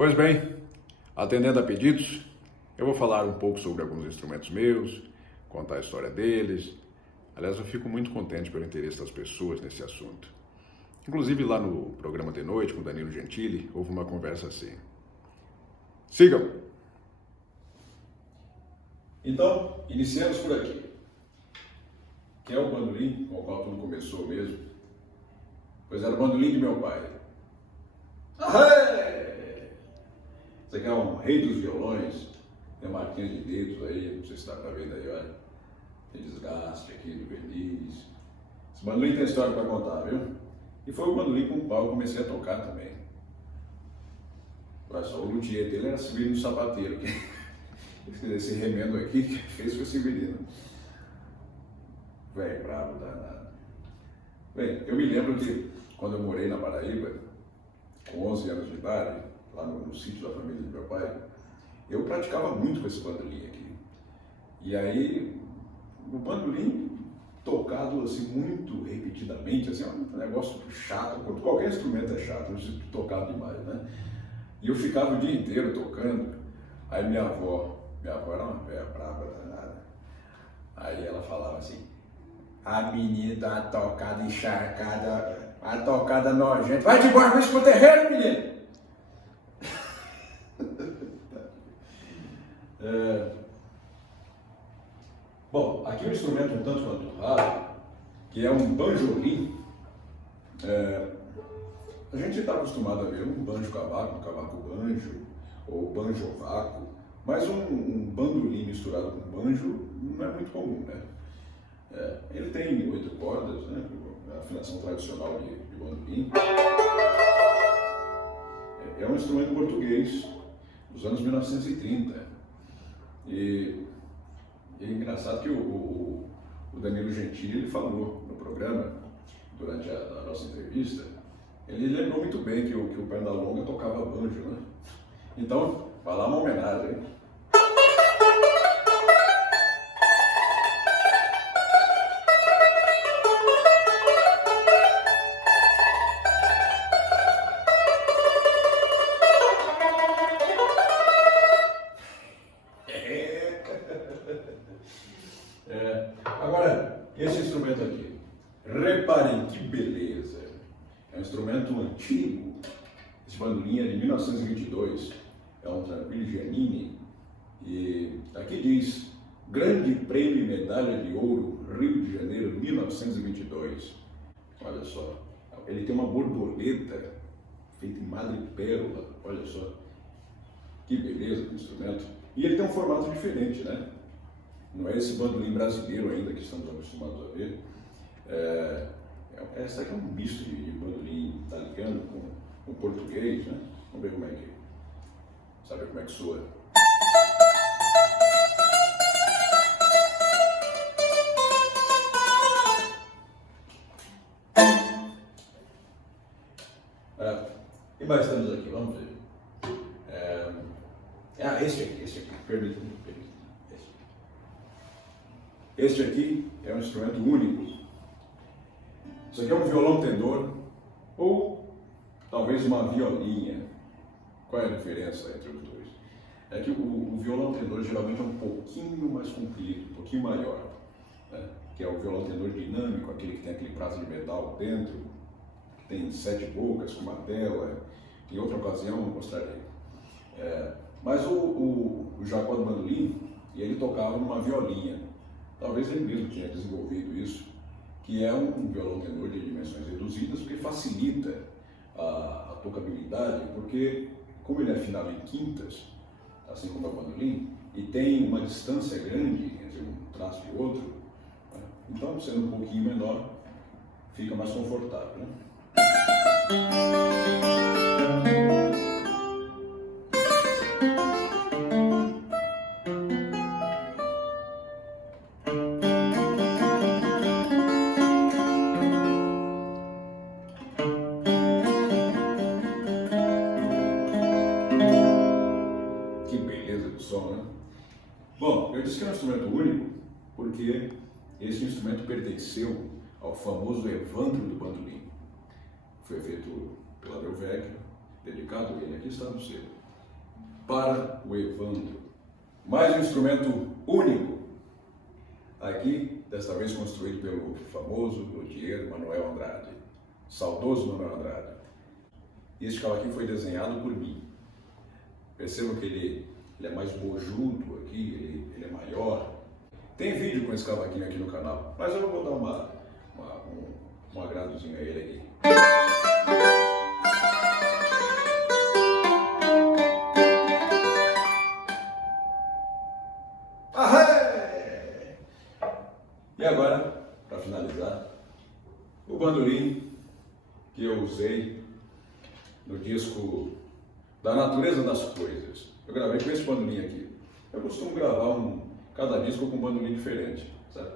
Pois bem, atendendo a pedidos, eu vou falar um pouco sobre alguns instrumentos meus, contar a história deles. Aliás, eu fico muito contente pelo interesse das pessoas nesse assunto. Inclusive lá no programa de noite com Danilo Gentili, houve uma conversa assim. Sigam! Então, iniciamos por aqui. Que é o bandolim com o qual tudo começou mesmo. Pois era o bandolim de meu pai. Esse aqui é um rei dos violões, tem marquinhas de dedos aí, não sei se dá pra ver daí, olha. Tem desgaste aqui do verniz. Esse bandolim tem história para contar, viu? E foi o bandolim com o qual eu comecei a tocar também. Olha só, o luthier dele era Severino Sapateiro. Esse remendo aqui que fez foi Severino. Velho, bravo, danado. Bem, eu me lembro que quando eu morei na Paraíba, com 11 anos de idade, lá no sítio da família do meu pai, eu praticava muito com esse bandolim aqui. E aí, o bandolim tocado assim muito repetidamente, assim, é um negócio chato, qualquer instrumento é chato, tocado demais, né? E eu ficava o dia inteiro tocando, aí minha avó era uma velha brava danada, aí ela falava assim, a menina, a tocada encharcada, a tocada nojenta, vai de embora, vai pro terreiro, menino! Bom, aqui um instrumento um tanto quanto raro, que é um banjolim. A gente está acostumado a ver um banjo-cavaco, um cavaco-banjo, ou banjo-vaco, mas um bandolim misturado com banjo não é muito comum, né? Ele tem 8 cordas, né? A afinação tradicional de bandolim. É um instrumento português, dos anos 1930. E é engraçado que o Danilo Gentili ele falou no programa, durante a nossa entrevista, ele lembrou muito bem que o Pernalonga tocava banjo, né? Então, vai lá uma homenagem, hein? Agora, esse instrumento aqui, reparem que beleza, é um instrumento antigo, esse bandolim é de 1922, é um Tranquillo Giannini, e aqui diz, Grande Prêmio e Medalha de Ouro, Rio de Janeiro, 1922, olha só, ele tem uma borboleta feita em madrepérola, olha só, que beleza do instrumento, e ele tem um formato diferente, né? Não é esse bandolim brasileiro ainda que estamos acostumados a ver. Essa aqui é um misto de bandolim italiano com português, né? Vamos ver como é que, sabe como é que soa. E mais temos aqui, vamos ver. Esse aqui, permita-me. Este aqui é um instrumento único. Isso aqui é um violão tenor ou talvez uma violinha. Qual é a diferença entre os dois? É que o violão tenor geralmente é um pouquinho mais comprido, um pouquinho maior, né? Que é o violão tenor dinâmico, aquele que tem aquele prato de metal dentro, que tem 7 bocas com uma tela. Em outra ocasião eu mostrarei. Mas o Jacó do bandolim, ele tocava numa violinha. Talvez ele mesmo tenha desenvolvido isso, que é um violão tenor de dimensões reduzidas, porque facilita a tocabilidade, porque como ele é afinado em quintas, assim como o bandolim, e tem uma distância grande entre um traço e outro, né? Então, sendo um pouquinho menor, fica mais confortável, né? Que beleza de som, né? Bom, eu disse que é um instrumento único porque esse instrumento pertenceu ao famoso Evandro do bandolim. Foi feito pela Del Vecchio, dedicado a ele, aqui está no selo. para o Evandro. Mais um instrumento único, aqui, desta vez construído pelo famoso luthier Manuel Andrade, saudoso Manuel Andrade. E este cavaquinho foi desenhado por mim. Percebam que ele é mais bojudo aqui, ele é maior. Tem vídeo com esse cavaquinho aqui no canal, mas eu vou dar um agradozinho a ele aqui. E agora, para finalizar, o bandolim que eu usei no disco Da Natureza das Coisas. Eu gravei com esse bandolim aqui. Eu costumo gravar cada disco com um bandolim diferente, sabe?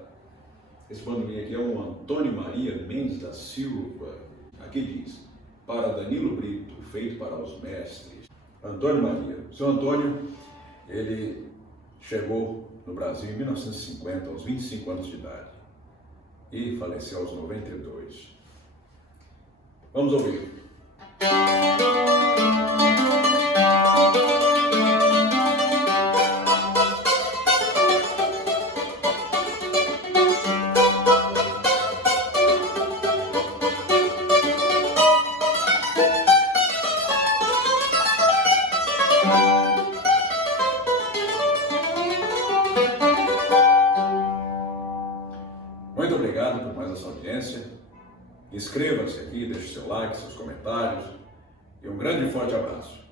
Esse bandolim aqui é um Antônio Maria Mendes da Silva. Aqui diz, para Danilo Brito, feito para os mestres. Antônio Maria. O seu Antônio, ele chegou no Brasil em 1950, aos 25 anos de idade, e faleceu aos 92. Vamos ouvir. Muito obrigado por mais essa audiência. Inscreva-se aqui, deixe seu like, seus comentários e um grande e forte abraço.